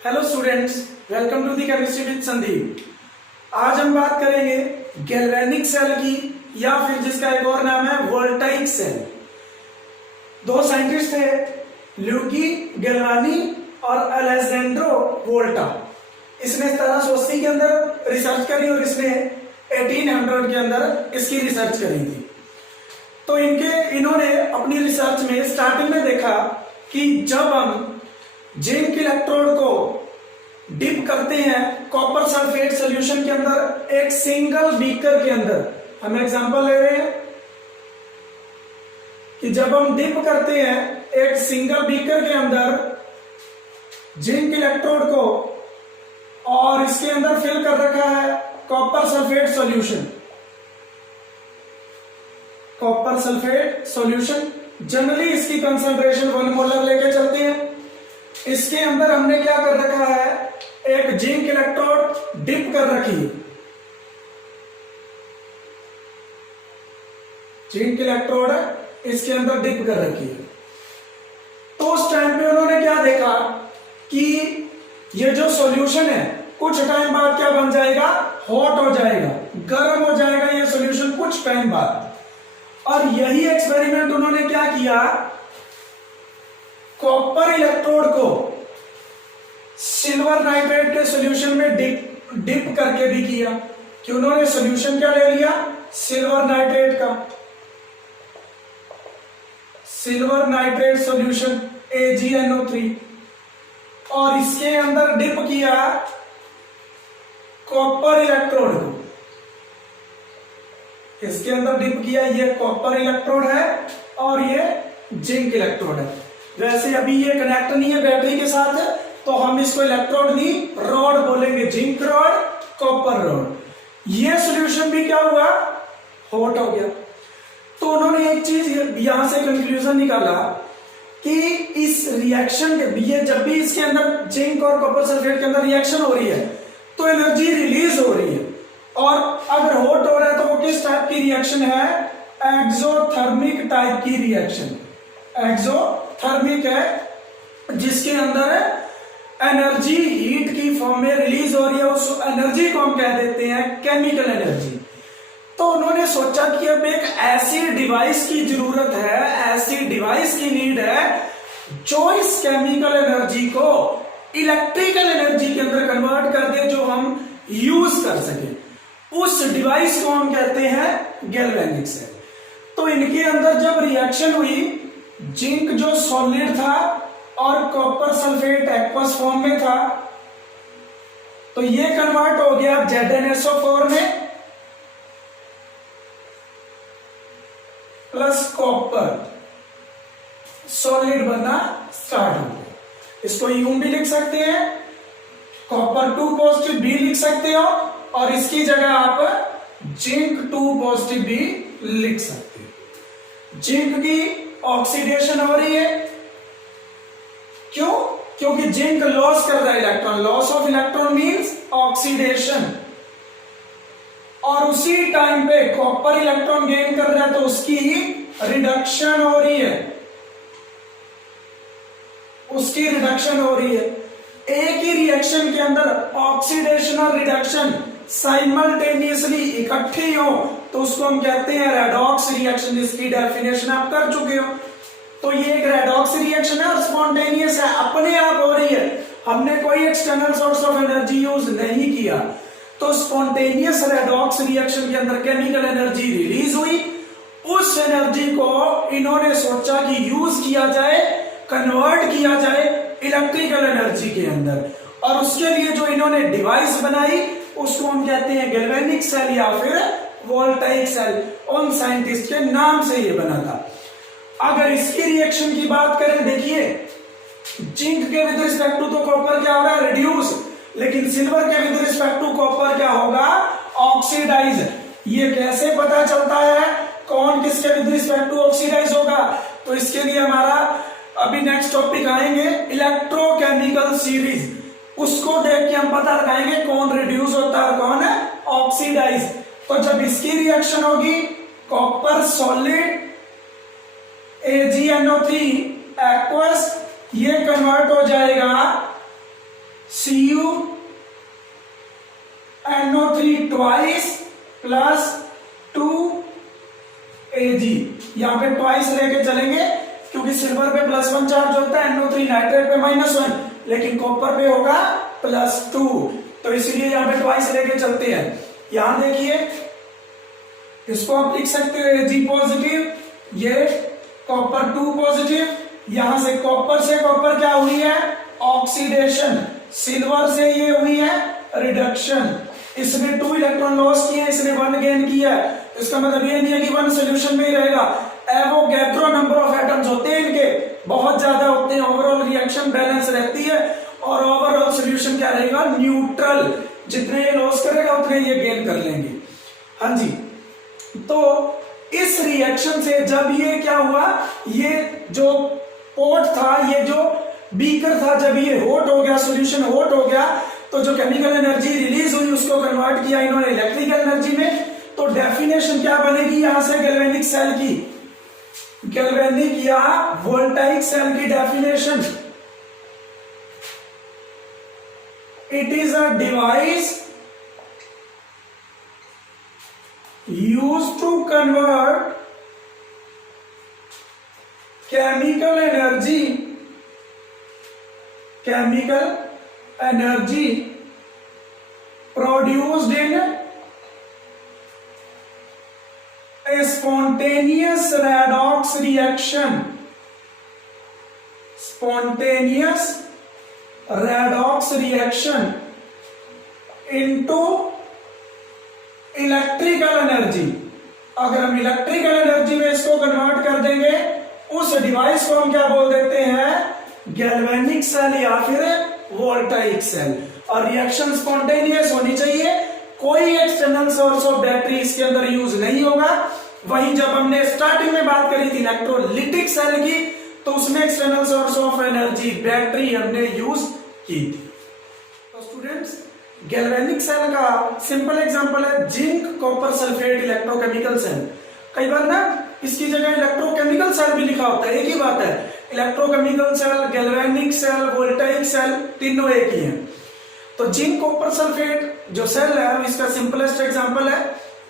Hello students, welcome to the chemistry with Sandeep. आज हम बात करेंगे गैल्वेनिक सेल की, या फिर जिसका एक और नाम है वोल्टाइक सेल। दो साइंटिस्ट थे, ल्यूकी गैल्वानी और अलेजेंड्रो वोल्टा। इसने 1780 के अंदर रिसर्च करी और इसने 1800 के अंदर इसकी रिसर्च करी थी। तो इन्होंने अपनी रिसर्च में स्टार्टिंग में देखा कि जब हम जिंक इलेक्ट्रोड को डिप करते हैं कॉपर सल्फेट सॉल्यूशन के अंदर, एक सिंगल बीकर के अंदर, हम एग्जांपल ले रहे हैं कि जब हम डिप करते हैं एक सिंगल बीकर के अंदर जिंक इलेक्ट्रोड को और इसके अंदर फिल कर रखा है copper sulphate solution. Copper sulphate solution generally इसकी कंसंट्रेशन 1 मोलर लेके चलते हैं। इसके अंदर हमने क्या कर रखा है, एक जिंक इलेक्ट्रोड डिप कर रखी है। जिंक इलेक्ट्रोड इसके अंदर डिप कर रखी है। तो उस टाइम पे उन्होंने क्या देखा कि ये जो सॉल्यूशन है कुछ टाइम बाद क्या बन जाएगा, हॉट हो जाएगा, गर्म हो जाएगा ये सॉल्यूशन कुछ टाइम बाद। और यही एक्सपेरिमेंट उन्होंने क्या किया, कॉपर इलेक्ट्रोड को सिल्वर नाइट्रेट के सॉल्यूशन में डिप करके भी किया। कि उन्होंने सॉल्यूशन क्या ले लिया, सिल्वर नाइट्रेट का, सिल्वर नाइट्रेट सॉल्यूशन AgNO3, और इसके अंदर डिप किया कॉपर इलेक्ट्रोड को। इसके अंदर डिप किया, ये कॉपर इलेक्ट्रोड है और ये जिंक इलेक्ट्रोड है। वैसे अभी ये कनेक्ट नहीं है बैटरी के साथ, तो हम इसको इलेक्ट्रोड नहीं रॉड बोलेंगे, जिंक रॉड, कॉपर रॉड। ये सॉल्यूशन भी क्या हुआ, हॉट हो गया। तो उन्होंने एक चीज यहां से कंक्लूजन निकाला कि इस रिएक्शन के ये जब भी इसके अंदर जिंक और कॉपर सल्फेट के अंदर रिएक्शन हो रही है तो एनर्जी रिलीज हो रही है। और अगर हॉट हो रहा है तो वो किस टाइप की रिएक्शन है, एक्सोथर्मिक टाइप की रिएक्शन। एक्सोथर्मिक है जिसके अंदर एनर्जी हीट की फॉर्म में रिलीज हो रही है। उस एनर्जी को हम कह देते हैं केमिकल एनर्जी। तो उन्होंने सोचा कि अब एक ऐसी डिवाइस की जरूरत है, ऐसी डिवाइस की नीड है जो इस केमिकल एनर्जी को इलेक्ट्रिकल एनर्जी के अंदर कन्वर्ट कर दे, जो हम यूज कर सके। उस डिवाइस को हम कहते हैं गैल्वेनिक सेल। तो इनके अंदर जब रिएक्शन हुई, जिंक जो सॉलिड था और कॉपर सल्फेट एक्वस फॉर्म में था, तो ये कन्वर्ट हो गया ZnSO4 में प्लस कॉपर, सॉलिड बनना स्टार्ट हो गया। इसको यूं भी लिख सकते हैं, कॉपर 2 पॉजिटिव भी लिख सकते हो, और इसकी जगह आप जिंक 2 पॉजिटिव भी लिख सकते हो। जिंक की ऑक्सीडेशन हो रही है, क्यों? क्योंकि जिंक लॉस कर रहा है electron. Loss of electron means oxidation. और उसी टाइम पे कॉपर इलेक्ट्रॉन गेन कर रहा है तो उसकी रिडक्शन हो रही है, उसकी रिडक्शन हो रही है। एक ही रिएक्शन के अंदर ऑक्सीडेशन और रिडक्शन साइमल्टेनियसली इकट्ठे हो तो उसको हम कहते हैं रेडॉक्स रिएक्शन, जिसकी डेफिनेशन आप कर चुके हो। तो ये एक रेडॉक्स रिएक्शन है और स्पॉन्टेनियस है, अपने आप हो रही है, हमने कोई external source of energy use नहीं किया। तो स्पॉन्टेनियस रेडॉक्स रिएक्शन के अंदर केमिकल एनर्जी रिलीज हुई। उस एनर्जी को इन्होंने सोचा कि यूज किया जाए, कन्वर्ट किया जाए इलेक्ट्रिकल एनर्जी के अंदर। और उसके लिए जो इन्होंने डिवाइस बनाई उसको हम कहते हैं गैल्वेनिक सेल या फिर वोल्टाइक सेल। उन साइंटिस्ट के नाम से ये बना था। अगर इसकी रिएक्शन की बात करें, देखिए जिंक के विद रिस्पेक्ट टू तो कॉपर क्या होगा, रिड्यूस, लेकिन सिल्वर के विद रिस्पेक्ट टू कॉपर क्या होगा, ऑक्सीडाइज। ये कैसे पता चलता है कौन किसके विद रिस्पेक्ट टू ऑक्सीडाइज होगा? तो इसके लिए हमारा अभी नेक्स्ट टॉपिक आएंगे इलेक्ट्रोकेमिकल सीरीज, उसको देख के हम पता लगाएंगे कौन रिड्यूस होता है और कौन है ऑक्सीडाइज। तो जब इसकी रिएक्शन होगी कॉपर सॉलिड AgNO3 एक्वस, ये कन्वर्ट हो जाएगा CuNO3 ट्वाइस प्लस 2Ag, यहां पे ट्वाइस लेके चलेंगे क्योंकि सिल्वर पे +1 चार्ज होता है, NO3 नाइट्रेट पे -1, लेकिन कॉपर पे होगा +2, तो इसलिए यहां पे ट्वाइस लेके चलते हैं। यहां देखिए इसको आप लिख सकते हो Ag पॉजिटिव, ये कॉपर 2 पॉजिटिव, यहां से कॉपर क्या हुई है, ऑक्सीडेशन, सिल्वर से ये हुई है रिडक्शन, इसने 2 इलेक्ट्रॉन लॉस किए, इसने 1 गेन किया है, तो इसका मतलब ये नहीं है कि 1 सोल्यूशन में ही रहेगा, एवोगैड्रो नंबर ऑफ एटम्स होते हैं इनके, बहुत ज्यादा होते हैं, ओवरऑल रिएक्शन बैलेंस रहती है और ओवरऑल सोल्यूशन क्या रहेगा, न्यूट्रल, जितने ये लॉस करेगा उतने ये गेन कर लेंगे। हाँ जी, तो इस रिएक्शन से जब ये क्या हुआ, ये जो पोट था, ये जो बीकर था, जब ये हॉट हो गया, सॉल्यूशन हॉट हो गया, तो जो केमिकल एनर्जी रिलीज हुई उसको कन्वर्ट किया इन्होंने इलेक्ट्रिकल एनर्जी में, तो डेफिनेशन क्या बनेगी यहां से गैल्वेनिक सेल की, गैल्वेनिक या वोल्टाइक सेल की definition, it is a device used to convert chemical energy produced in a spontaneous redox reaction into electrical energy. अगर हम इलेक्ट्रिकल एनर्जी में इसको कन्वर्ट कर देंगे, उस डिवाइस को हम क्या बोल देते हैं, गैल्वेनिक सेल या फिर वोल्टाइक सेल। और रिएक्शन स्पॉन्टेनियस होनी चाहिए, कोई एक्सटर्नल सोर्स ऑफ बैटरी इसके अंदर यूज नहीं होगा। वहीं जब हमने स्टार्टिंग में बात करी थी इलेक्ट्रोलिटिक सेल की, तो उसमें external source of energy battery हमने यूज की थी। तो स्टूडेंट्स, गैल्वेनिक सेल का सिंपल एग्जांपल है zinc copper sulphate electrochemical cell. कई बार ना इसकी जगह इलेक्ट्रोकेमिकल सेल भी लिखा होता है, एक ही बात है, electrochemical cell, galvanic cell, voltaic cell, तीनों एक ही है। तो जिंक कॉपर सल्फेट जो सेल है, इसका सिंपलेस्ट एग्जांपल है,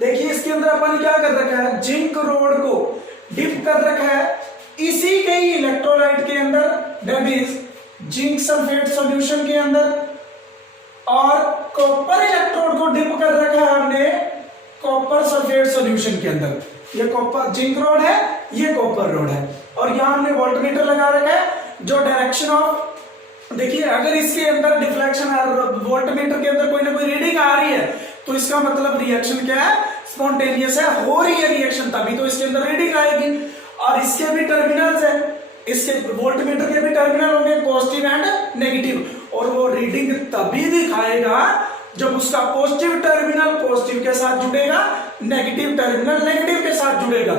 देखिए इसके अंदर अपन क्या कर रखा है, जिंक रोड को डिप कर रखा है इसी के ही इलेक्ट्रोलाइट के अंदर, that is zinc sulphate solution के अंदर, और कॉपर इलेक्ट्रोड को डिप कर रखा है हमने कॉपर सल्फेट सॉल्यूशन के अंदर। ये कॉपर जिंक रोड है, ये कॉपर रोड है, और यहां हमने वोल्टमीटर लगा रखा है जो डायरेक्शन ऑफ, देखिए अगर इसके अंदर डिफ्लेक्शन वोल्टमीटर के अंदर कोई ना कोई रीडिंग आ रही है, तो इसका मतलब रिएक्शन क्या है, स्पॉन्टेनियस है, हो रही है रिएक्शन, तभी तो इसके अंदर रीडिंग आएगी। और इसके भी टर्मिनल्स है, इसके वोल्टमीटर के भी टर्मिनल होंगे पॉजिटिव एंड नेगेटिव, और वो रीडिंग तभी दिखाएगा जब उसका पॉजिटिव टर्मिनल पॉजिटिव के साथ जुड़ेगा, नेगेटिव टर्मिनल नेगेटिव के साथ जुड़ेगा।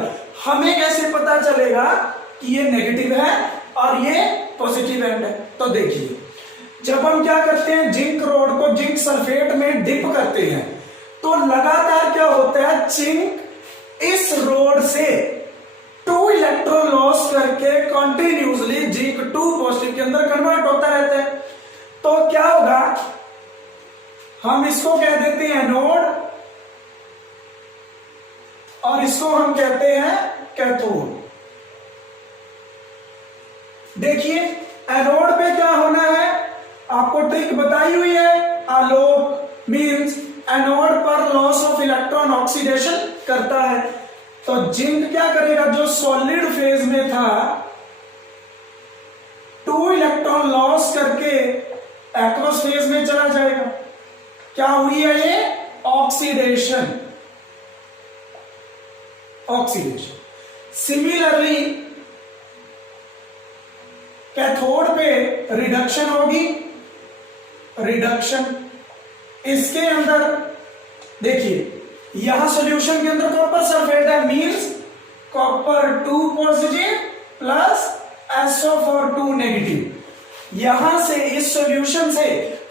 हमें कैसे पता चलेगा कि ये नेगेटिव है और ये पॉजिटिव एंड है? तो देखिए, जब हम क्या करते हैं, जिंक रोड को जिंक सल्फेट में डिप करते हैं, तो लगातार क्या होता है, जिंक इस रोड से 2 इलेक्ट्रॉन लॉस करके कंटिन्यूसली जिंक 2 पॉजिटिव के अंदर कन्वर्ट होता रहता है। तो क्या होगा, हम इसको कह देते हैं एनोड और इसको हम कहते हैं कैथोड। देखिए एनोड पे क्या होना है, आपको ट्रिक बताई हुई है, आलोक मींस एनोड पर लॉस ऑफ इलेक्ट्रॉन ऑक्सीडेशन करता है। तो जिंक क्या करेगा, जो सॉलिड फेज में था 2 इलेक्ट्रॉन लॉस करके एक्वस फेज में चला जाएगा। क्या हुई है ये, ऑक्सीडेशन। सिमिलरली कैथोड पे रिडक्शन होगी, इसके अंदर देखिए, यहां सॉल्यूशन के अंदर कॉपर सल्फेट है, means copper 2 positive plus SO4 negative. यहां से इस सॉल्यूशन से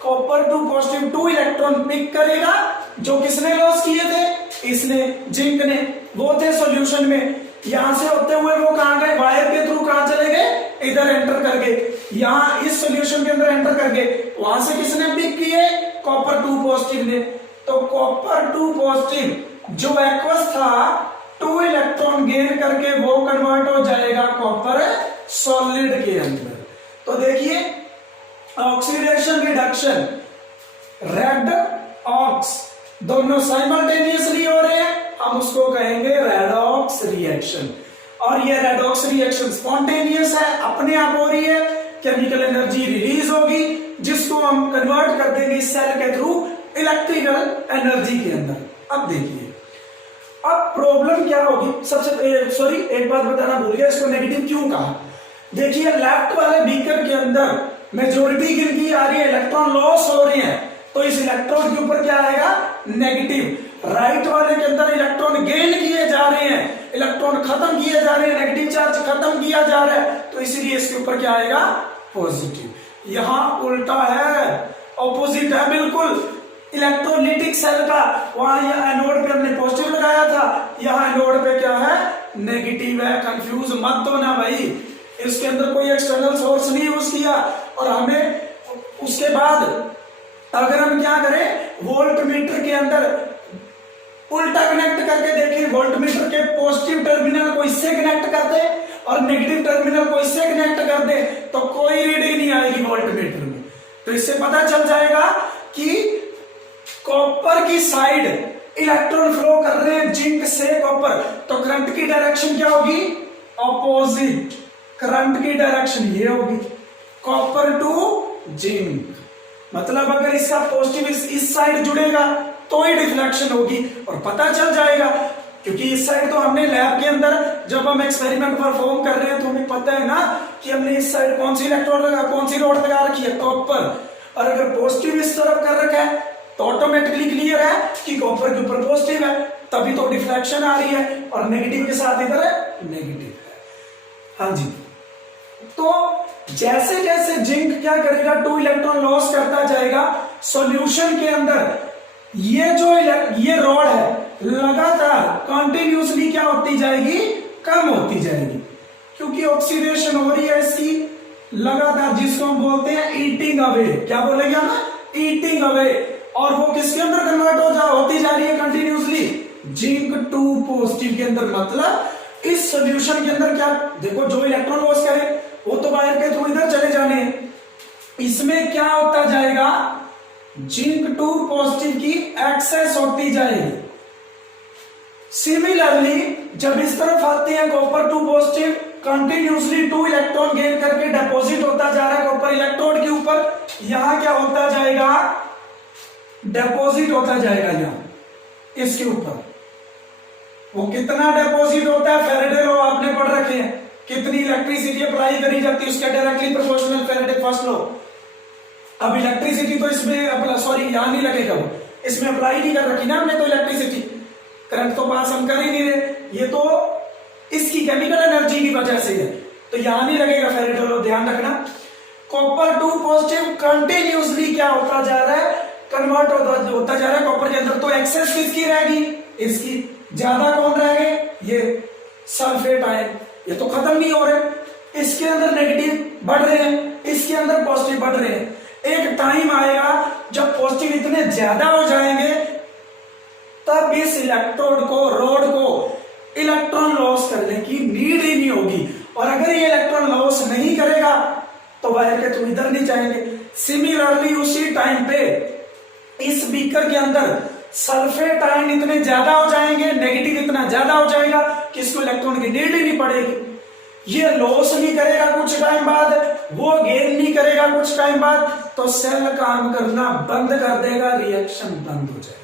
कॉपर 2 पॉजिटिव 2 इलेक्ट्रॉन पिक करेगा, जो किसने लॉस किए थे, इसने, जिंक ने, वो थे सॉल्यूशन में। यहां से होते हुए वो कहां गए, वायर के थ्रू कहां चले गए, इधर एंटर कर गए, यहां इस सॉल्यूशन के अंदर एंटर कर गए। वहां से किसने टू पॉजिटिव ने, तो कॉपर टू पॉजिटिव जो एक्वस था 2 इलेक्ट्रॉन गेन करके वो कन्वर्ट हो जाएगा कॉपर सॉलिड के अंदर। तो देखिए ऑक्सीडेशन रिडक्शन रेड ऑक्स दोनों साइमल्टेनियसली हो रहे हैं, हम उसको कहेंगे रेडॉक्स रिएक्शन। और ये रेडॉक्स रिएक्शन स्पॉन्टेनियस है, अपने आप हो रही है, केमिकल एनर्जी रिलीज होगी जिसको हम कन्वर्ट कर देंगे इस सेल के थ्रू इलेक्ट्रिकल एनर्जी के अंदर। अब देखिए अब प्रॉब्लम क्या होगी, सबसे सॉरी एक बात बताना भूल गया, इसको नेगेटिव क्यों कहा। देखिए लेफ्ट वाले बीकर के अंदर मेजोरिटी गिनती आ रही है, इलेक्ट्रॉन लॉस हो रहे हैं, तो इस इलेक्ट्रॉन के ऊपर क्या आएगा नेगेटिव। राइट वाले के अंदर इलेक्ट्रॉन गेन किए जा रहे हैं, इलेक्ट्रॉन खत्म किए जा रहे हैं, नेगेटिव चार्ज खत्म किया जा रहा है, तो इसीलिए इसके ऊपर क्या आएगा पॉजिटिव। यहां उल्टा है, ऑपोजिट है बिल्कुल इलेक्ट्रोलिटिक सेल का, वहां एनोड पे हमने पॉजिटिव लगाया था, यहाँ एनोड पे क्या है नेगेटिव है। कंफ्यूज मत होना भाई, इसके अंदर कोई एक्सटर्नल सोर्स नहीं यूज किया। और हमें उसके बाद अगर हम क्या करें वोल्ट मीटर के अंदर उल्टा कनेक्ट करके देखें, वोल्ट मीटर के पॉजिटिव टर्मिनल को इससे कनेक्ट कर दे और नेगेटिव टर्मिनल को इससे कनेक्ट कर दे, तो कोई रीडिंग नहीं आएगी वोल्ट मीटर में। तो इससे पता चल जाएगा कि कॉपर की साइड इलेक्ट्रॉन फ्लो कर रहे हैं जिंक से कॉपर, तो करंट की डायरेक्शन क्या होगी ऑपोजिट, करंट की डायरेक्शन ये होगी कॉपर टू जिंक। मतलब अगर इसका पॉजिटिव इस साइड जुड़ेगा तो ही डिफ्लेक्शन होगी और पता चल जाएगा, क्योंकि इस साइड तो हमने लैब के अंदर जब हम एक्सपेरिमेंट परफॉर्म कर रहे हैं तो हमें पता है ना कि हमने इस साइड कौन सी इलेक्ट्रोड लगा, कौन सी रोड लगा रखी है कॉपर, और अगर पॉजिटिव इस तरफ कर रखा है तो ऑटोमेटिकली क्लियर है कि कॉपर के ऊपर पॉजिटिव है, तभी तो डिफ्लेक्शन आ रही है, और नेगेटिव के साथ इधर नेगेटिव है। हाँ जी, तो जैसे जैसे जिंक क्या करेगा 2 इलेक्ट्रॉन लॉस करता जाएगा सॉल्यूशन के अंदर, ये जो ये रॉड है लगातार कंटिन्यूसली क्या होती जाएगी कम होती जाएगी, क्योंकि ऑक्सीडेशन हो रही है इसकी लगातार, जिसको हम बोलते हैं ईटिंग अवे। क्या बोलेंगे हम ईटिंग अवे, और वो किसके अंदर कन्वर्ट होती जा रही है कंटिन्यूसली जिंक 2 पॉजिटिव के अंदर। मतलब इस सॉल्यूशन के अंदर क्या देखो, जो इलेक्ट्रॉन लॉस करे वो तो वायर के थ्रू इधर चले जाने हैं, इसमें क्या होता जाएगा जिंक 2 पॉजिटिव की एक्सेस होती जाएगी। सिमिलरली जब इस तरफ आते हैं copper 2 positive continuously 2 electron gain करके डिपॉजिट होता जा रहा है कॉपर इलेक्ट्रोड के ऊपर, यहां क्या होता जाएगा डिपॉजिट होता जाएगा यहां इसके ऊपर। वो कितना डिपॉजिट होता है फैराडे लॉ आपने पढ़ रखे हैं, कितनी इलेक्ट्रिसिटी अप्लाई करी जाती है उसके directly proportional Faraday first law. अब इलेक्ट्रिसिटी तो इसमें सॉरी यहां नहीं लगेगा, वो इसमें अप्लाई नहीं कर रखी ना हमने, तो इलेक्ट्रिसिटी करंट तो पास हम कर ही नहीं रहे, ये तो इसकी केमिकल एनर्जी की वजह से है, तो यहां नहीं लगेगा फैराडे लॉ, ध्यान रखना। कॉपर 2 पॉजिटिव कंटिन्यूसली क्या होता जा रहा है कन्वर्ट होता जा रहा है कॉपर के अंदर, तो एक्सेस किसकी रहेगी इसकी, ज्यादा कौन रह गए ये सल्फेट आयन, ये तो खत्म नहीं हो रहे, इसके अंदर नेगेटिव बढ़ रहे हैं, इसके अंदर पॉजिटिव बढ़ रहे हैं। एक टाइम आएगा जब पॉजिटिव इतने ज्यादा हो जाएंगे तब इस इलेक्ट्रोड को रोड को इलेक्ट्रॉन लॉस करने की नीड ही नहीं होगी, और अगर ये इलेक्ट्रॉन लॉस नहीं करेगा तो वायर के थ्रू इधर नहीं जाएंगे। सिमिलरली उसी टाइम पे इस बीकर के अंदर सल्फेट आयन इतने ज्यादा हो जाएंगे, नेगेटिव इतना ज्यादा हो जाएगा कि इसको इलेक्ट्रॉन की नीड ही नहीं पड़ेगी, ये लॉस नहीं करेगा कुछ टाइम बाद, वो गेन नहीं करेगा कुछ टाइम बाद, तो सेल काम करना बंद कर देगा, रिएक्शन बंद हो जाएगा।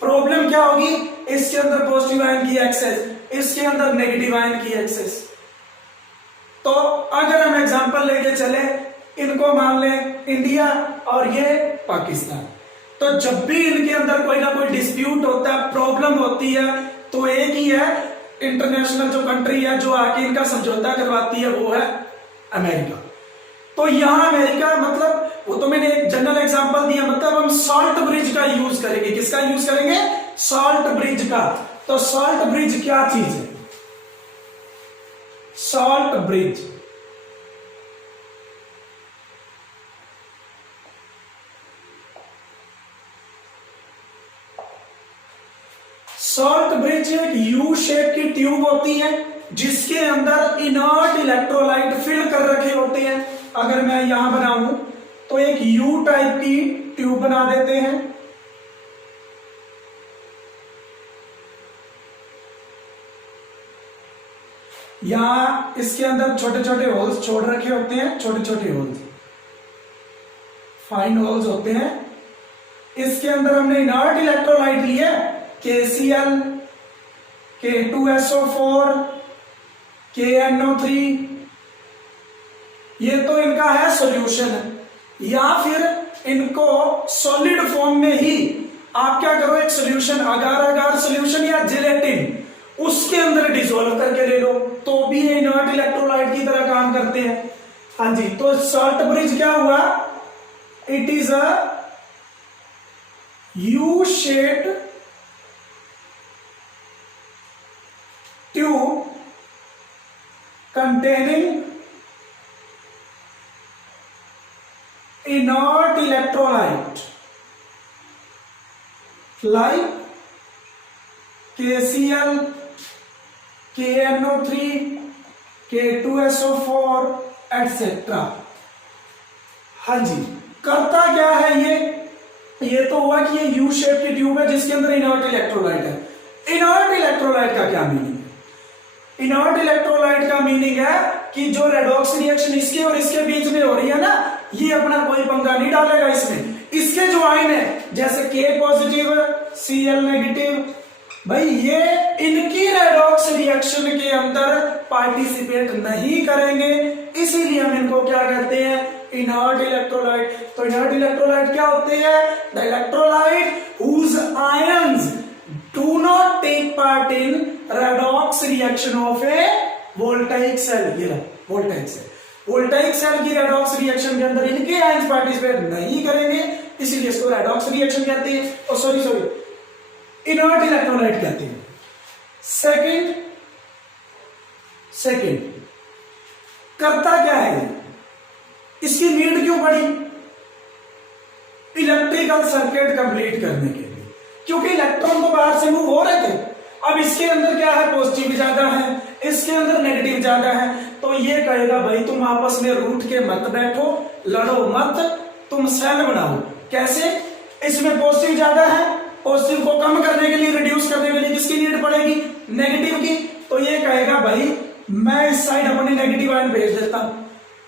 प्रॉब्लम क्या होगी, इसके अंदर पॉजिटिव आयन की एक्सेस, इसके अंदर नेगेटिव आयन की एक्सेस। तो अगर हम एग्जांपल लेके चले, इनको मान लें इंडिया और ये पाकिस्तान, तो जब भी इनके अंदर कोई ना कोई डिस्प्यूट होता है, प्रॉब्लम होती है, तो एक ही है इंटरनेशनल जो कंट्री है जो आके इनका समझौता करवाती है, वो है अमेरिका। तो यहां अमेरिका मतलब वो तो मैंने एक जनरल एग्जांपल दिया, मतलब हम सॉल्ट ब्रिज का यूज करेंगे, किसका यूज करेंगे सॉल्ट ब्रिज का। तो सॉल्ट ब्रिज क्या चीज है, सॉल्ट ब्रिज सॉल्ट ब्रिज एक यू शेप की ट्यूब होती है जिसके अंदर इनर्ट इलेक्ट्रोलाइट फिल कर रखे होते हैं। अगर मैं यहां बनाऊं तो एक यू टाइप की ट्यूब बना देते हैं। यहां इसके अंदर छोटे छोटे होल्स छोड़ रखे होते हैं, छोटे छोटे होल्स, फाइन होल्स होते हैं। इसके अंदर हमने इनर्ट इलेक्ट्रोलाइट लिया KCl, K2SO4, KNO3, ये तो इनका है सॉल्यूशन है। या फिर इनको सॉलिड फॉर्म में ही आप क्या करो, एक सॉल्यूशन अगार अगार सॉल्यूशन या जिलेटिन उसके अंदर डिसॉल्व करके ले लो तो भी ये इनर्ट इलेक्ट्रोलाइट की तरह काम करते हैं। हाँ जी, तो सॉल्ट ब्रिज क्या हुआ, it is a U shaped tube containing inert electrolyte like KCl, KNO3, K2SO4 etc. हाँ जी, करता क्या है ये तो हुआ कि ये यू शेप की ट्यूब है जिसके अंदर इनर्ट इलेक्ट्रोलाइट है। इनर्ट इलेक्ट्रोलाइट का क्या मीनिंग है? इनर्ट इलेक्ट्रोलाइट का मीनिंग है कि जो रेडॉक्स रिएक्शन इसके और इसके बीच में हो रही है ना, ये अपना कोई पंगा नहीं डालेगा इसमें। इसके जो आयन है जैसे K पॉजिटिव, Cl नेगेटिव, भाई ये इनकी रेडॉक्स रिएक्शन के अंदर पार्टिसिपेट नहीं करेंगे, इसीलिए हम इनको क्या कहते हैं, इनर्ट इलेक्ट्रोलाइट। तो इनर्ट इलेक्ट्रोलाइट क्या होते हैं? The electrolyte whose ions do not take part in redox reaction of a voltaic cell. ये वोल्टाइक सेल, वोल्टाइक सेल की रेडॉक्स रिएक्शन के अंदर इनके आयंस पार्टिसिपेट नहीं करेंगे, इसीलिए इसको रेडॉक्स रिएक्शन कहते हैं। और सॉरी इनर्ट इलेक्ट्रोलाइट कहते हैं। सेकंड करता क्या है, इसकी नीड क्यों पड़ी? इलेक्ट्रिकल सर्किट कंप्लीट करने के लिए, क्योंकि इलेक्ट्रॉन तो बाहर से मूव हो रहे थे। अब इसके अंदर क्या है, पॉजिटिव ज्यादा है, इसके अंदर नेगेटिव ज्यादा है, तो ये कहेगा भाई तुम आपस में रूठ के मत बैठो, लड़ो मत, तुम सेल बनाओ। कैसे? इसमें पॉजिटिव ज्यादा है, पॉजिटिव को कम करने के लिए, रिड्यूस करने के लिए किसकी नीड पड़ेगी? नेगेटिव की। तो ये कहेगा भाई मैं इस साइड अपने नेगेटिव आयन भेज देता हूं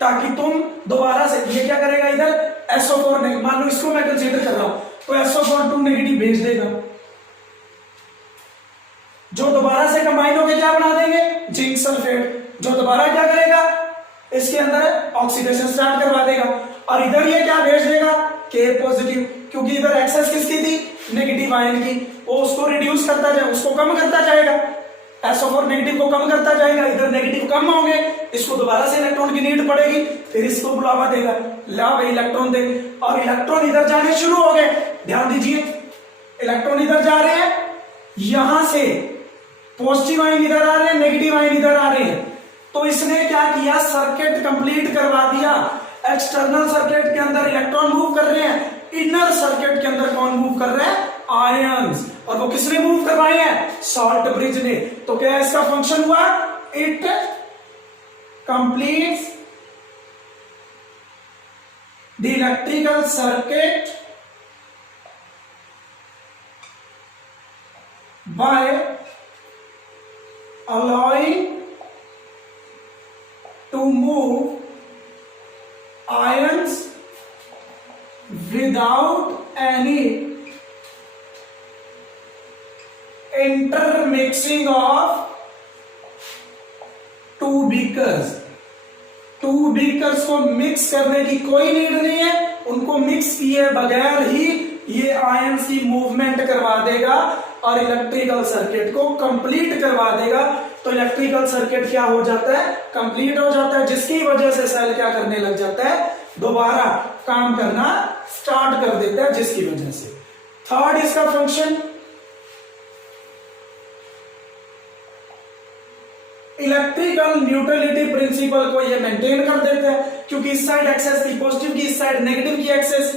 ताकि तुम दोबारा से, ये क्या करेगा इधर SO4, मान लो इसको मैं कंसीडर कर रहा हूं, तो SO4 2 नेगेटिव भेज देगा, जो दोबारा से कंबाइन होकर क्या बना देंगे, जिंक सल्फेट, जो दोबारा क्या करेगा, इसके अंदर ऑक्सीडेशन स्टार्ट करवा देगा। और इधर ये क्या भेज देगा, K पॉजिटिव, क्योंकि इधर एक्सेस किसकी थी, नेगेटिव आयन की, वो उसको रिड्यूस करता जाए, उसको कम करता जाएगा, SO4 नेगेटिव को कम करता जाएगा, इधर नेगेटिव कम होंगे, इसको दोबारा से इलेक्ट्रॉन की नीड पड़ेगी, फिर इसको बुलावा देगा, ला भाई इलेक्ट्रॉन दे, और इलेक्ट्रॉन इधर जाने शुरू हो गए। ध्यान दीजिए, इलेक्ट्रॉन इधर जा रहे हैं, यहां से पॉजिटिव आयन इधर आ रहे हैं, नेगेटिव आयन इधर आ रहे हैं, तो इसने क्या किया, सर्किट कंप्लीट करवा दिया। एक्सटर्नल सर्किट के अंदर इलेक्ट्रॉन मूव कर रहे हैं, इनर सर्किट के अंदर कौन मूव कर रहे हैं, आयंस, और वो किसने मूव करवाए हैं, सॉल्ट ब्रिज ने। तो क्या इसका फंक्शन हुआ, it completes the electrical circuit by allowing to move ions without any intermixing of two beakers। Two beakers को मिक्स करने की कोई नीड नहीं है, उनको मिक्स किए बगैर ही ये आयंस की मूवमेंट करवा देगा और इलेक्ट्रिकल सर्किट को कंप्लीट करवा देगा। तो इलेक्ट्रिकल सर्किट क्या हो जाता है, कंप्लीट हो जाता है, जिसकी वजह से सेल क्या करने लग जाता है, दोबारा काम करना स्टार्ट कर देता है, जिसकी वजह से। थर्ड इसका फंक्शन, इलेक्ट्रिकल न्यूट्रलिटी प्रिंसिपल को ये मेंटेन कर देता है, क्योंकि इस साइड एक्सेस थी पॉजिटिव की, इस साइड नेगेटिव की एक्सेस,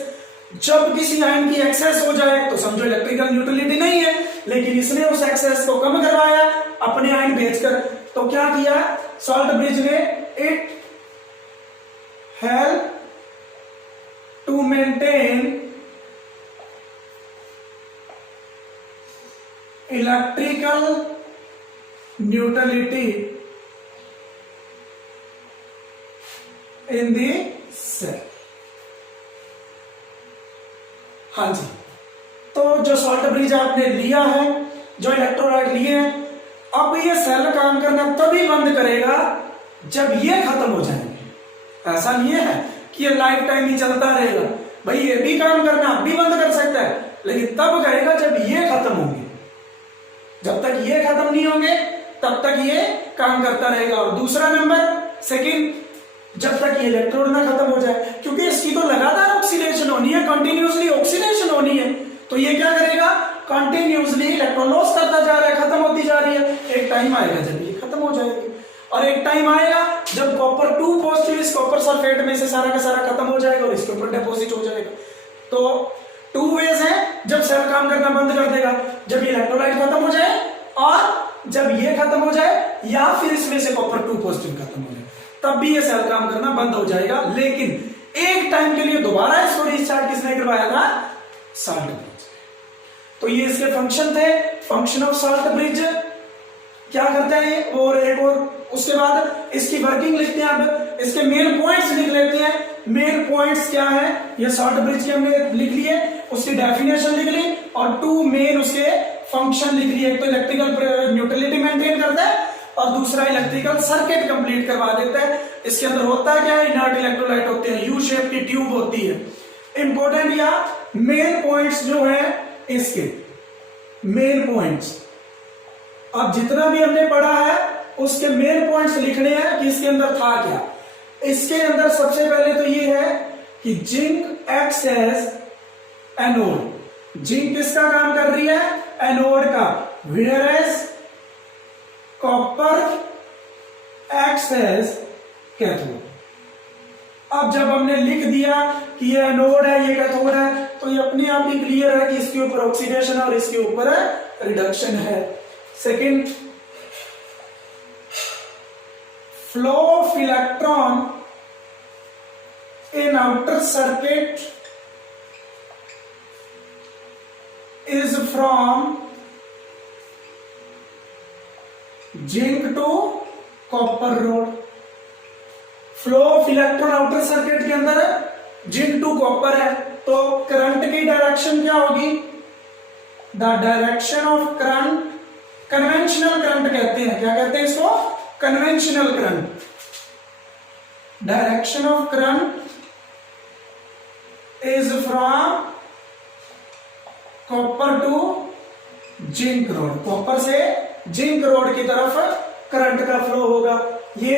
जब किसी आयन की एक्सेस हो जाए तो समझो इलेक्ट्रिकल न्यूट्रलिटी नहीं है, लेकिन इसने उस एक्सेस को कम करवाया अपने आयन भेजकर। तो क्या किया सॉल्ट ब्रिज ने, it help to maintain electrical neutrality in the cell. हाँ जी, तो जो सॉल्ट ब्रिज आपने लिया है, जो इलेक्ट्रोलाइट लिए हैं, अब ये सेल काम करना तभी बंद करेगा जब ये खत्म हो जाएंगे। ऐसा नहीं है कि ये लाइफ टाइम ही चलता रहेगा, भाई ये भी काम करना अब भी बंद कर सकता है, लेकिन तब करेगा जब ये खत्म होंगे। जब तक ये खत्म नहीं होंगे तब तक ये काम करता रहेगा। और दूसरा नंबर सेकंड, जब तक ये इलेक्ट्रोड ना खत्म हो जाए, क्योंकि इसकी तो लगातार ऑक्सीडेशन होनी है, कंटिन्यूअसली ऑक्सीडेशन होनी है, तो ये क्या करेगा कंटिन्यूअसली इलेक्ट्रॉन लॉस करता जा रहा है, खत्म होती जा रही है। एक टाइम आएगा जब ये खत्म हो जाएगी, और एक टाइम आएगा जब कॉपर 2 पॉजिटिव इस कॉपर सल्फेट में से सारा का सारा खत्म हो जाएगा और इसके ऊपर डिपॉजिट हो जाएगा। तो 2 वेज है जब सेल काम करना बंद कर देगा, जब इलेक्ट्रोलाइट खत्म हो जाए और जब ये खत्म हो जाए, या फिर इसमें से कॉपर 2 पॉजिटिव खत्म हो जाए, तब भी ये सेल काम करना बंद हो जाएगा। लेकिन एक टाइम के लिए दोबारा इसको रिस्टार्ट किसने करवाया था, सॉल्ट ब्रिज। तो ये इसके फंक्शन थे, फंक्शन ऑफ सॉल्ट ब्रिज क्या करता है। और एक और उसके बाद इसकी वर्किंग लिखते हैं। अब इसके मेन पॉइंट्स लिख लेते हैं। मेन पॉइंट्स क्या है, ये सॉल्ट ब्रिज के हमने लिख लिए, उसकी डेफिनेशन लिख ली और 2 मेन उसके फंक्शन लिख लिए। एक तो इलेक्ट्रिकल न्यूट्रलिटी मेंटेन करता है और दूसरा इलेक्ट्रिकल सर्किट कंप्लीट करवा देता है। इसके अंदर होता क्या है, इनर्ट इलेक्ट्रोलाइट होते हैं, यू शेप की ट्यूब होती है। इंपॉर्टेंट या मेन पॉइंट्स जो है इसके मेन पॉइंट्स, अब जितना भी हमने पढ़ा है उसके मेन पॉइंट्स लिखने हैं कि इसके अंदर था क्या। इसके अंदर सबसे पहले तो ये है कि zinc acts as anode. Zinc किसका काम कर रही है, एनोड का, whereas copper acts as cathode. अब जब हमने लिख दिया कि ये एनोड है ये कैथोड है, तो ये अपने आप ही क्लियर है कि इसके ऊपर ऑक्सीडेशन और इसके ऊपर रिडक्शन है। Second, flow of electron in outer circuit is from zinc to copper rod. Flow of electron outer circuit के अंदर जिंक टू कॉपर है, तो करंट की डायरेक्शन क्या होगी, the direction of current, conventional current कहते हैं, क्या कहते हैं इसको, conventional current. Direction of current is from copper two zinc road. Copper से जिंक रोड की तरफ करंट का फ्लो होगा। ये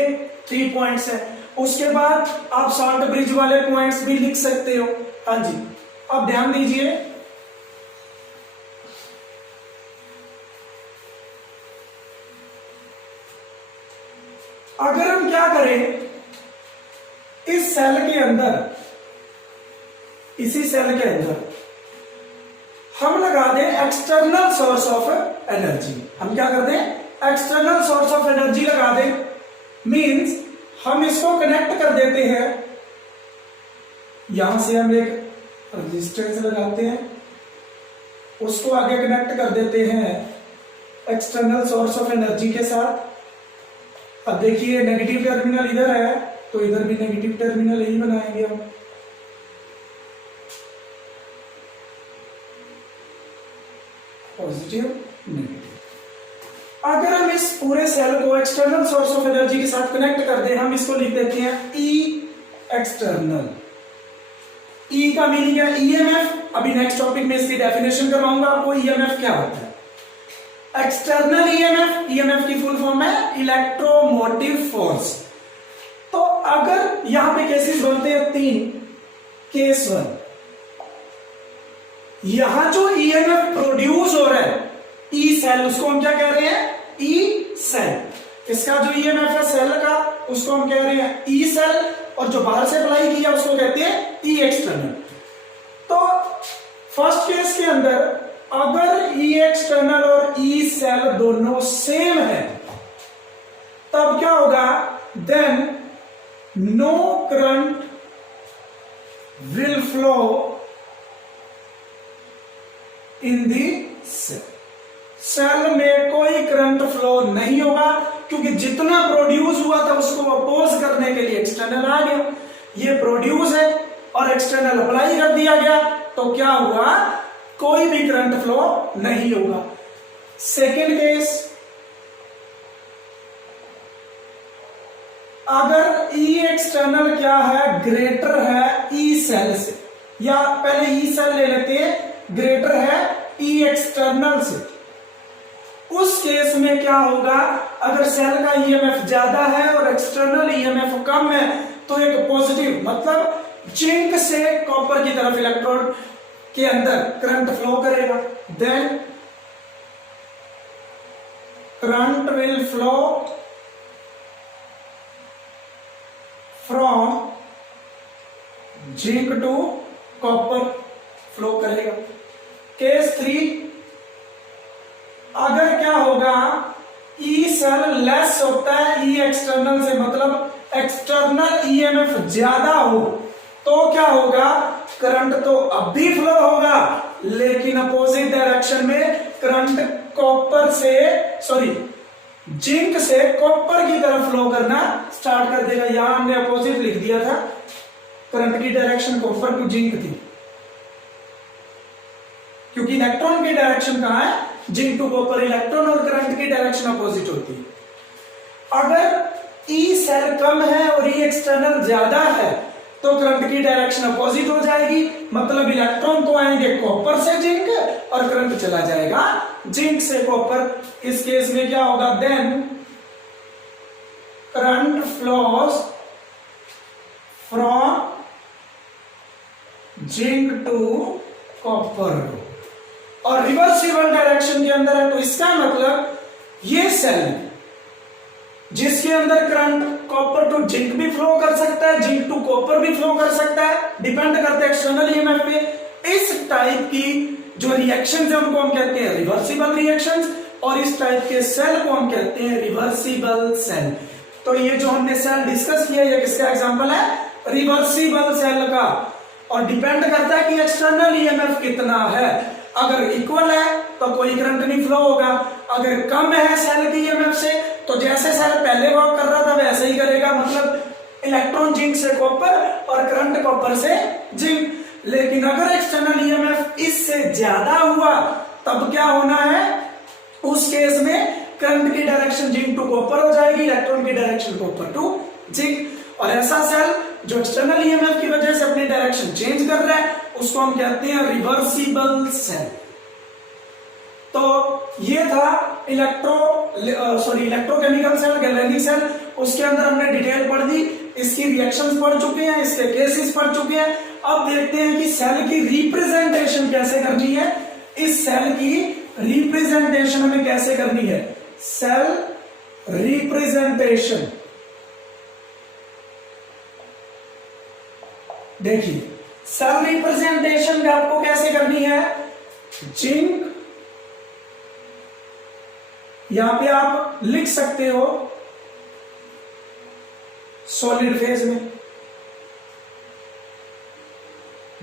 3 पॉइंट्स है। उसके बाद आप सॉल्ट ब्रिज वाले पॉइंट्स भी लिख सकते हो। हाँ जी, अब ध्यान दीजिए, अगर हम क्या करें, इस सेल के अंदर, इसी सेल के अंदर हम लगा दें एक्सटर्नल सोर्स ऑफ एनर्जी। हम क्या कर दें, एक्सटर्नल सोर्स ऑफ एनर्जी लगा दें। मींस हम इसको कनेक्ट कर देते हैं, यहां से हम एक रेजिस्टेंस लगाते हैं, उसको आगे कनेक्ट कर देते हैं एक्सटर्नल सोर्स ऑफ एनर्जी के साथ। अब देखिए नेगेटिव टर्मिनल इधर है, तो इधर भी नेगेटिव टर्मिनल यही बनाएंगे हम। Positive negative. अगर हम इस पूरे सेल को एक्सटर्नल सोर्स ऑफ एनर्जी के साथ कनेक्ट कर दें, हम इसको लिख देते हैं ई एक्सटर्नल। ई का मीनिंग है ईएमएफ। अभी नेक्स्ट टॉपिक में इसकी डेफिनेशन करवाऊंगा आपको, ईएमएफ क्या होता है। एक्सटर्नल ईएमएफ, ईएमएफ की फुल फॉर्म है इलेक्ट्रोमोटिव फोर्स। तो अगर यहां पे केसेस बनते हैं 3। केस 1, यहां जो ईएमएफ प्रोड्यूस हो रहा है ई सेल, उसको हम क्या कह रहे हैं, ई सेल। इसका जो ईएमएफ है सेल का, उसको हम कह रहे हैं ई सेल, और जो बाहर से अप्लाई किया उसको कहते हैं ई एक्सटर्नल। तो फर्स्ट केस के अंदर अगर ई एक्सटर्नल और ई सेल दोनों सेम है तब क्या होगा, then no current will flow in the cell. Cell में कोई करंट फ्लो नहीं होगा क्योंकि जितना प्रोड्यूस हुआ था उसको अपोज करने के लिए एक्सटर्नल आ गया। ये प्रोड्यूस है और एक्सटर्नल अप्लाई कर दिया गया तो क्या हुआ, कोई भी करंट फ्लो नहीं होगा। सेकेंड केस, अगर ई एक्सटर्नल क्या है, ग्रेटर है ई सेल से, या पहले ई सेल ले लेते हैं, ग्रेटर है ई एक्सटर्नल से, उस केस में क्या होगा, अगर सेल का ईएमएफ ज्यादा है और एक्सटर्नल ईएमएफ कम है तो एक पॉजिटिव मतलब जिंक से कॉपर की तरफ इलेक्ट्रोड के अंदर करंट फ्लो करेगा, then current will flow from zinc to copper flow करेगा। केस 3, अगर क्या होगा, ई सेल लेस होता है ई एक्सटर्नल से, मतलब एक्सटर्नल ईएमएफ ज्यादा हो तो क्या होगा, करंट तो अब भी फ्लो होगा लेकिन अपोजिट डायरेक्शन में करंट कॉपर से जिंक से कॉपर की तरफ फ्लो करना स्टार्ट कर देगा। यहां हमने अपोजिट लिख दिया था, करंट की डायरेक्शन कॉपर टू जिंक थी क्योंकि इलेक्ट्रॉन की डायरेक्शन कहां है, जिंक टू कॉपर इलेक्ट्रॉन, और करंट की डायरेक्शन अपोजिट होती है। अगर ई सेल कम है और ई एक्सटर्नल ज्यादा है तो करंट की डायरेक्शन अपोजिट हो जाएगी, मतलब इलेक्ट्रॉन तो आएंगे कॉपर से जिंक और करंट चला जाएगा जिंक से कॉपर। इस केस में क्या होगा, then current flows from zinc to copper, और रिवर्सिबल डायरेक्शन के अंदर है तो इसका मतलब ये सेल जिसके अंदर करंट कॉपर टू जिंक भी फ्लो कर सकता है, जिंक टू कॉपर भी फ्लो कर सकता है, डिपेंड करता है एक्सटर्नल ईएमएफ पे। इस टाइप की जो रिएक्शंस है उनको हम कहते हैं रिवर्सिबल रिएक्शंस, और इस टाइप के सेल को हम कहते हैं रिवर्सिबल सेल। तो ये जो हमने सेल डिस्कस किया ये किसका एग्जांपल है, रिवर्सिबल सेल का, और डिपेंड करता है कि एक्सटर्नल ईएमएफ कितना है। अगर इक्वल है तो कोई करंट नहीं फ्लो होगा, अगर कम है सेल की ईएमएफ से तो जैसे सेल पहले वर्क कर रहा था वैसे ही करेगा, मतलब इलेक्ट्रॉन जिंक से कॉपर और करंट कॉपर से जिंक। लेकिन अगर एक्सटर्नल ईएमएफ इससे ज्यादा हुआ तब क्या होना है, उस केस में करंट की डायरेक्शन जिंक टू कॉपर हो जाएगी, इलेक्ट्रॉन की डायरेक्शन कॉपर टू जिंक। और ऐसा सेल जो एक्सटर्नल ईएमएफ की वजह से अपनी डायरेक्शन चेंज कर रहा है उसको हम कहते हैं रिवर्सिबल सेल। तो ये था इलेक्ट्रोकेमिकल सेल, गैल्वेनिक सेल, उसके अंदर हमने डिटेल पढ़ दी, इसकी रिएक्शंस पढ़ चुके हैं, इसके केसेस पढ़ चुके हैं। अब देखते हैं कि सेल की रिप्रेजेंटेशन कैसे करनी है, इस सेल की रिप्रेजेंटेशन हमें कैसे करनी है। सेल रिप्रेजेंटेशन देखिए, सेल रिप्रेजेंटेशन आपको कैसे करनी है, जिंक, यहां पे आप लिख सकते हो सॉलिड फेज में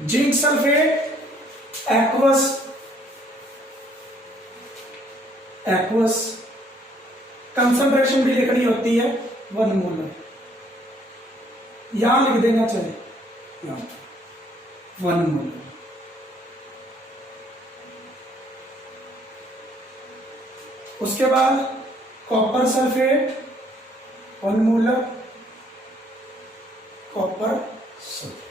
जिंक सल्फेट एक्वस कंसंट्रेशन भी लिखनी होती है 1 मोलर, यहां लिख देना चाहिए 1 मोलर। उसके बाद copper sulphate 1 molar, copper sulphate.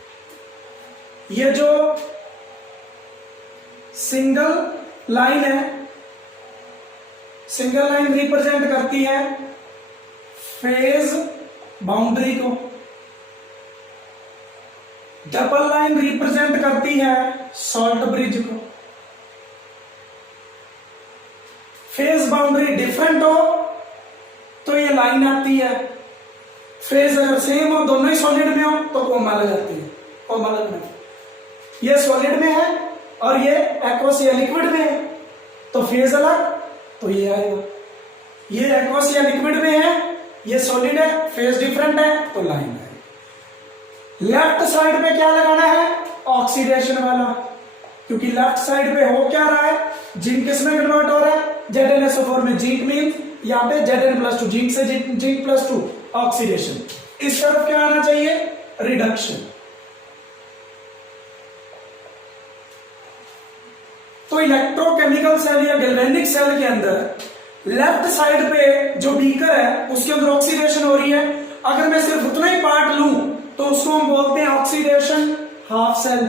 ये जो सिंगल लाइन है, सिंगल लाइन रिप्रेजेंट करती है फेज बाउंड्री को, डबल लाइन रिप्रेजेंट करती है सॉल्ट ब्रिज को। फेज बाउंड्री डिफरेंट हो तो ये लाइन आती है, फेज अगर सेम हो, दोनों ही सॉलिड में हो तो कोमा लग जाती है, कोमा लगना। ये सॉलिड में है, और ये एक्वस या लिक्विड में है तो फेज अलग, तो ये आएगा। ये एक्वस या लिक्विड में है, ये सॉलिड है, फेज डिफरेंट है, तो लाइन आएगी। लेफ्ट साइड पे क्या लगाना है, ऑक्सीडेशन वाला, क्योंकि लेफ्ट साइड पे हो क्या रहा है, जिंक किस में कन्वर्ट हो रहा है, ZnSO4 में। जिंक मीन यहाँ पे Zn+2, जिंक से जिंक+2 ऑक्सीडेशन। इस तरफ क्या आना चाहिए, रिडक्शन। तो इलेक्ट्रोकेमिकल सेल या गैल्वेनिक सेल के अंदर लेफ्ट साइड पे जो बीकर है उसके अंदर ऑक्सीडेशन हो रही है। अगर मैं सिर्फ उतना ही पार्ट लूं तो उसको हम बोलते हैं ऑक्सीडेशन हाफ सेल,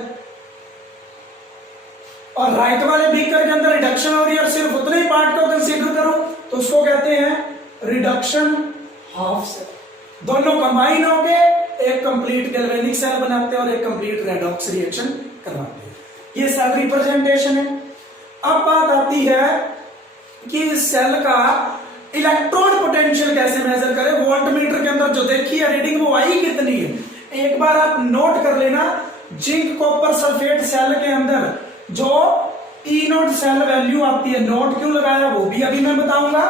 और राइट वाले बीकर के अंदर रिडक्शन हो रही है और सिर्फ उतने ही पार्ट को कंसीडर करूं तो उसको कहते हैं रिडक्शन हाफ सेल। दोनों कंबाइन होके एक कंप्लीट गैल्वेनिक सेल बनाते हैं और एक कंप्लीट रेडॉक्स रिएक्शन करवाते हैं। ये सेल रिप्रेजेंटेशन है। अब बात आती है कि इस सेल का इलेक्ट्रोड पोटेंशियल कैसे मेजर करें। वोल्टमीटर के अंदर जो देखी है रीडिंग वो आई कितनी है, एक बार आप नोट कर लेना। जिंक कॉपर सल्फेट सेल के अंदर जो E0 सेल वैल्यू आती है, नोट क्यों लगाया वो भी अभी मैं बताऊंगा।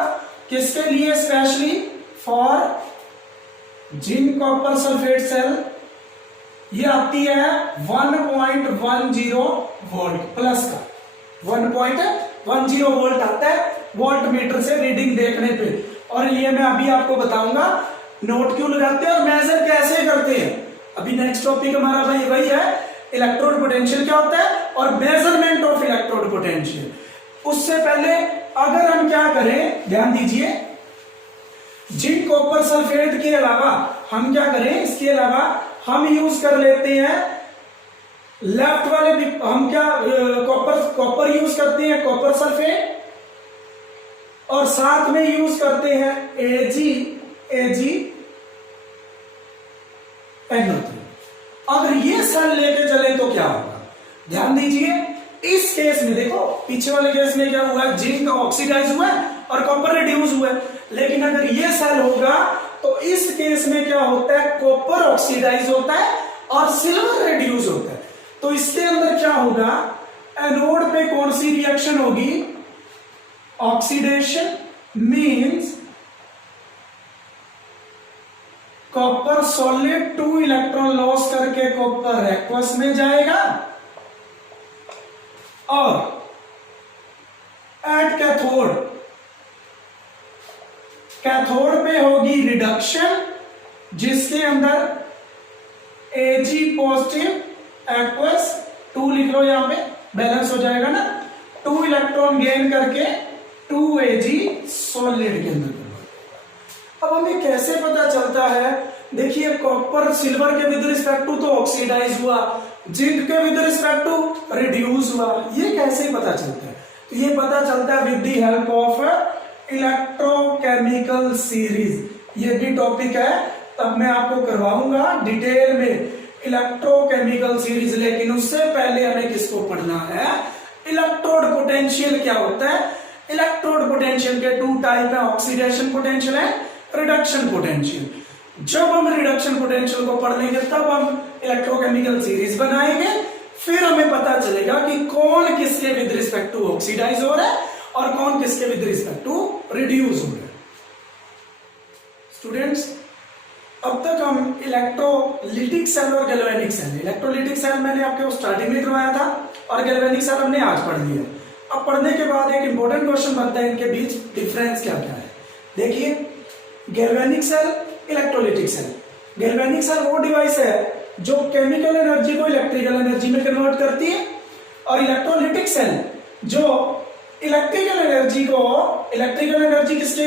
किसके लिए, specially for zinc copper sulphate cell, ये आती है 1.10 वोल्ट प्लस का, 1.10 वोल्ट आता है वोल्ट मीटर से रीडिंग देखने पे। और ये मैं अभी आपको बताऊंगा नोट क्यों लगाते हैं और मेजर कैसे करते हैं। अभी नेक्स्ट टॉपिक हमारा भाई वही है, इलेक्ट्रोड पोटेंशियल क्या होता है और मेजरमेंट ऑफ इलेक्ट्रोड पोटेंशियल। उससे पहले अगर हम क्या करें, ध्यान दीजिए, जिंक कॉपर सल्फेट के अलावा हम क्या करें, इसके अलावा हम यूज कर लेते हैं लेफ्ट वाले भी, हम क्या कॉपर यूज करते हैं, कॉपर सल्फेट, और साथ में यूज करते हैं AgNO3। अगर ये सेल लेके चले तो क्या होगा, ध्यान दीजिए। इस केस में देखो, पीछे वाले केस में क्या हुआ है, जिंक ऑक्सीडाइज हुआ है और कॉपर रिड्यूस हुआ है। लेकिन अगर ये सेल होगा तो इस केस में क्या होता है, कॉपर ऑक्सीडाइज होता है और सिल्वर रिड्यूस होता है। तो इसके अंदर क्या होगा, एनोड पे कौन सी रिएक्शन होगी, oxidation means copper solid 2 electron loss करके कॉपर एक्वस में जाएगा, और एट कैथोड पे होगी रिडक्शन, जिसके अंदर Ag पॉजिटिव एक्वस 2 लिख लो, यहां पे बैलेंस हो जाएगा ना, 2 इलेक्ट्रॉन गेन करके 2 Ag सॉलिड के अंदर। अब हमें कैसे पता चलता है, देखिए कॉपर सिल्वर के विद रिस्पेक्ट टू तो ऑक्सीडाइज हुआ, जिंक के विद रिस्पेक्ट टू रिड्यूस हुआ, ये कैसे पता चलता है, तो ये पता चलता है with the help of electrochemical series. ये भी टॉपिक है, तब मैं आपको करवाऊंगा डिटेल में इलेक्ट्रोकेमिकल सीरीज। लेकिन उससे पहले हमें किसको पढ़ना है, इलेक्ट्रोड पोटेंशियल क्या होता है। इलेक्ट्रोड पोटेंशियल के 2 टाइप है, ऑक्सीडेशन पोटेंशियल है, रिडक्शन पोटेंशियल। जब हम रिडक्शन पोटेंशियल को पढ़ लेंगे तब हम इलेक्ट्रोकेमिकल सीरीज बनाएंगे, फिर हमें पता चलेगा कि कौन किसके विद रिस्पेक्ट टू ऑक्सीडाइज हो रहा है और कौन किसके विद रिस्पेक्ट टू रिड्यूस हो रहा है। स्टूडेंट्स, अब तक हम इलेक्ट्रोलिटिक सेल और गैल्वेनिक सेल, इलेक्ट्रोलिटिक सेल मैंने आपको स्टार्टिंग में करवाया था और गैल्वेनिक सेल हमने आज पढ़ लिया। अब पढ़ने के बाद एक इंपॉर्टेंट क्वेश्चन बनता है, इनके बीच डिफरेंस क्या क्या है। देखिए, galvanic cell, electrolytic cell. Galvanic cell वो डिवाइस है जो केमिकल एनर्जी को इलेक्ट्रिकल एनर्जी में कन्वर्ट करती है, और इलेक्ट्रोलिटिक सेल जो इलेक्ट्रिकल एनर्जी किसके,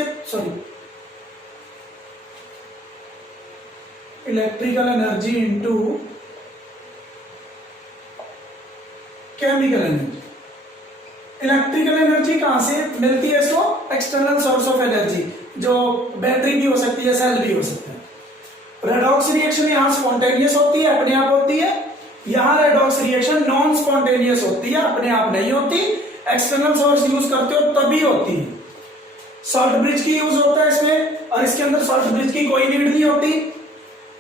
electrical energy into chemical energy. Electrical energy कहां से मिलती है इसको, एक्सटर्नल सोर्स ऑफ एनर्जी, जो बैटरी भी हो सकती है, सेल भी हो सकता है। रेडॉक्स रिएक्शन यहां स्पॉन्टेनियस होती है, अपने आप होती है। यहां रेडॉक्स रिएक्शन नॉन स्पॉन्टेनियस होती है, अपने आप नहीं होती, एक्सटर्नल सोर्स यूज करते हो तभी होती है। सॉल्ट ब्रिज की यूज होता है इसमें, और इसके अंदर सॉल्ट ब्रिज की कोई नीड नहीं होती।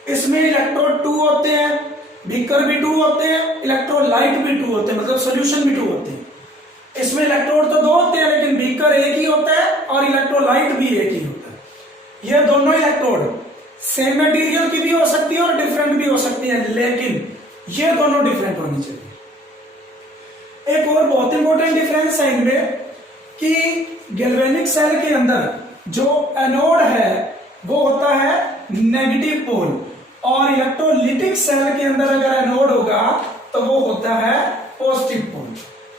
इसमें इलेक्ट्रोड 2 होते हैं, बीकर भी 2 होते हैं, इलेक्ट्रोलाइट भी 2 होते हैं, मतलब सोल्यूशन भी 2 होते हैं। इसमें इलेक्ट्रोड तो 2 होते हैं, लेकिन बीकर एक ही होता है और इलेक्ट्रोलाइट भी एक ही होता है। ये दोनों इलेक्ट्रोड सेम मटेरियल की भी हो सकती है और डिफरेंट भी हो सकती है, लेकिन ये दोनों डिफरेंट होनी चाहिए। एक और बहुत इंपॉर्टेंट डिफरेंस है इनमें कि गैल्वेनिक सेल के अंदर जो एनोड है वो होता है नेगेटिव पोल, और इलेक्ट्रोलिटिक सेल के अंदर अगर एनोड होगा तो वो होता है पॉजिटिव पोल।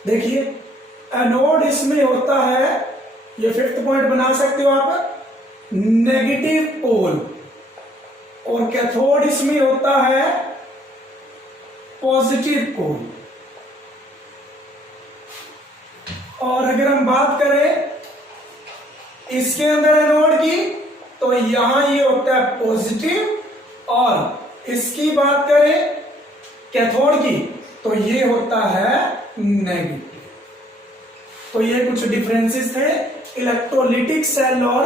देखिए एनोड इसमें होता है, ये 5th पॉइंट बना सकते हो आप, नेगेटिव पोल, और कैथोड इसमें होता है पॉजिटिव पोल। और अगर हम बात करें इसके अंदर एनोड की, तो यहां ये होता है पॉजिटिव, और इसकी बात करें कैथोड की तो ये होता है नेगेटिव। तो ये कुछ डिफरेंसेस थे इलेक्ट्रोलिटिक सेल और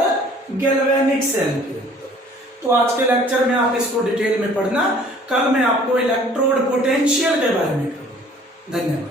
गैल्वेनिक सेल के अंदर। तो आज के लेक्चर में आप इसको डिटेल में पढ़ना, कल मैं आपको इलेक्ट्रोड पोटेंशियल के बारे में करूंगा। धन्यवाद।